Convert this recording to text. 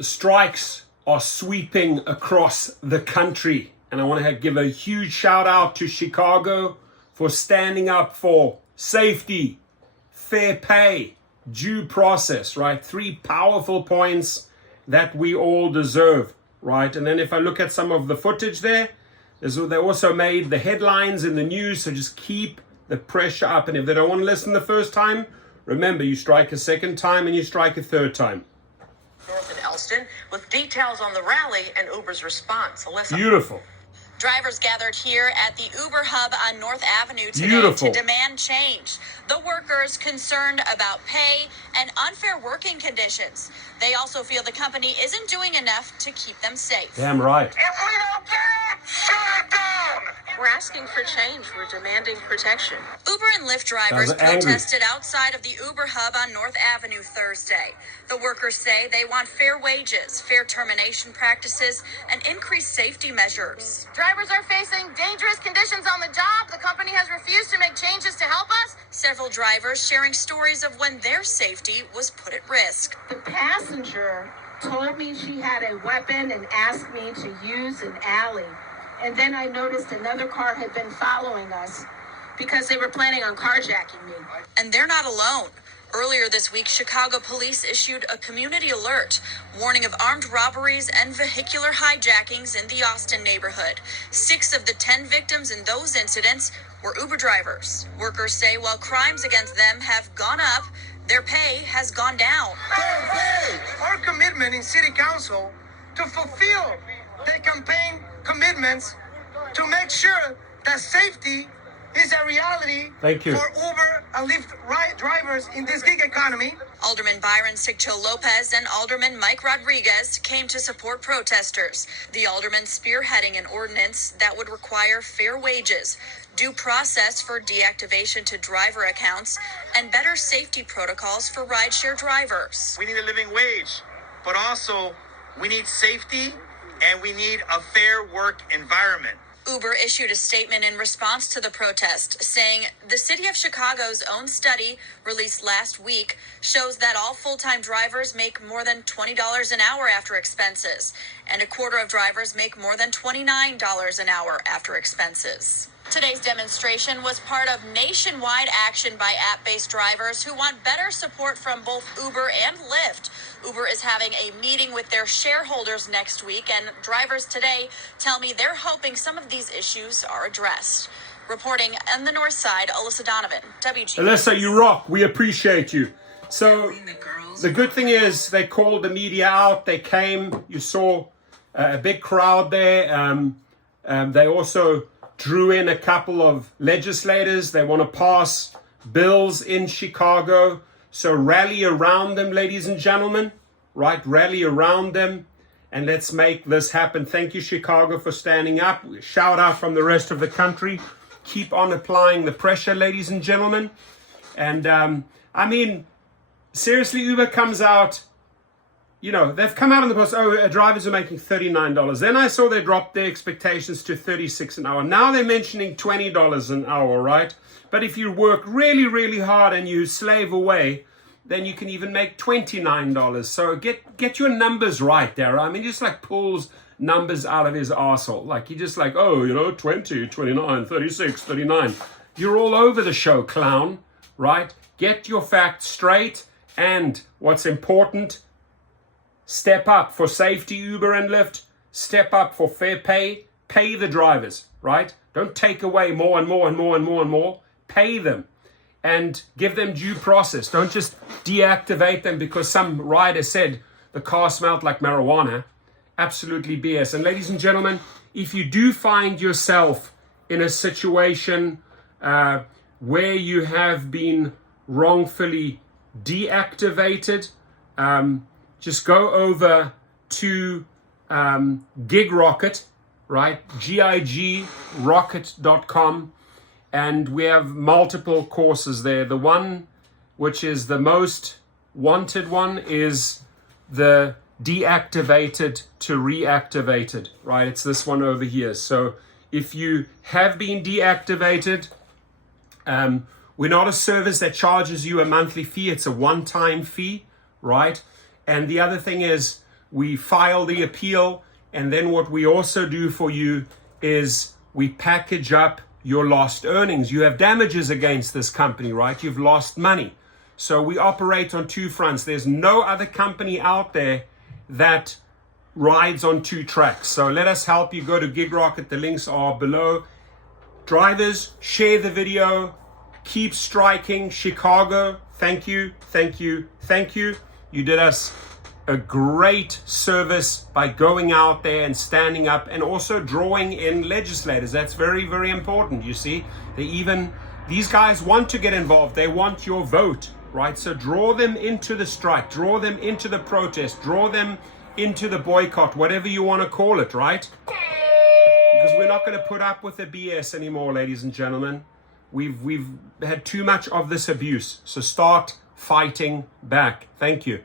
strikes are sweeping across the country. And I want to give a huge shout out to Chicago for standing up for safety, fair pay, due process, right? 3 powerful points that we all deserve, right? And then if I look at some of the footage there, they also made the headlines in the news, so just keep the pressure up. And if they don't want to listen the first time, remember, you strike a second time and you strike a third time. North in Elston with details on the rally and Uber's response. Alyssa. Beautiful. Drivers gathered here at the Uber hub on North Avenue today Beautiful. to demand change. The workers concerned about pay and unfair working conditions. They also feel the company isn't doing enough to keep them safe. Damn right. If we don't get it, shut it down! We're asking for change. We're demanding protection. Uber and Lyft drivers protested outside of the Uber hub on North Avenue Thursday. The workers say they want fair wages, fair termination practices, and increased safety measures. Drivers are facing dangerous conditions on the job. The company has refused to make changes to help us. Several drivers sharing stories of when their safety was put at risk. The passenger told me she had a weapon and asked me to use an alley. And then I noticed another car had been following us because they were planning on carjacking me. And they're not alone. Earlier this week, Chicago police issued a community alert warning of armed robberies and vehicular hijackings in the Austin neighborhood. 6 of the 10 victims in those incidents were Uber drivers. Workers say while crimes against them have gone up, their pay has gone down. Our commitment in City Council to fulfill the campaign commitments to make sure that safety is a reality Thank you. for Uber and Lyft drivers in this gig economy. Alderman Byron Sigcho Lopez and Alderman Mike Rodriguez came to support protesters. The alderman spearheading an ordinance that would require fair wages, due process for deactivation to driver accounts, and better safety protocols for rideshare drivers. We need a living wage, but also we need safety and we need a fair work environment. Uber issued a statement in response to the protest, saying the city of Chicago's own study released last week shows that all full-time drivers make more than $20 an hour after expenses, and a quarter of drivers make more than $29 an hour after expenses. Today's demonstration was part of nationwide action by app-based drivers who want better support from both Uber and Lyft. Uber is having a meeting with their shareholders next week, and drivers today tell me they're hoping some of these issues are addressed. Reporting on the north side, Alyssa Donovan, WG. Alyssa, you rock. We appreciate you. So the good thing is they called the media out. They came. You saw a big crowd there. They also drew in a couple of legislators. They want to pass bills in Chicago. So rally around them, ladies and gentlemen, right? Rally around them and let's make this happen. Thank you, Chicago, for standing up. Shout out from the rest of the country. Keep on applying the pressure, ladies and gentlemen. And I mean, seriously, Uber comes out, you know, they've come out in the past, drivers are making $39. Then I saw they dropped their expectations to $36 an hour. Now they're mentioning $20 an hour, right? But if you work really, really hard and you slave away, then you can even make $29. So get your numbers right there. I mean, just like pulls numbers out of his arsehole. Like he just like, 20, 29, 36, 39. You're all over the show, clown, right? Get your facts straight. And what's important, step up for safety, Uber and Lyft. Step up for fair pay. Pay the drivers, right? Don't take away more and more and more and more and more. Pay them and give them due process. Don't just deactivate them because some rider said the car smelled like marijuana. Absolutely BS. And ladies and gentlemen, if you do find yourself in a situation where you have been wrongfully deactivated, just go over to GigRocket, right? GIGrocket.com. And we have multiple courses there. The one which is the most wanted one is the deactivated to reactivated, right? It's this one over here. So if you have been deactivated, we're not a service that charges you a monthly fee. It's a one-time fee, right? And the other thing is we file the appeal, and then what we also do for you is we package up your lost earnings. You have damages against this company, right? You've lost money. So we operate on two fronts. There's no other company out there that rides on two tracks. So let us help you. Go to Gig Rocket. The links are below. Drivers, share the video. Keep striking. Chicago, thank you, thank you, thank you. You did us a great service by going out there and standing up and also drawing in legislators. That's very, very important. You see, these guys want to get involved. They want your vote, right? So draw them into the strike, draw them into the protest, draw them into the boycott, whatever you want to call it, right? Because we're not going to put up with the BS anymore, ladies and gentlemen. We've had too much of this abuse. So start fighting back. Thank you.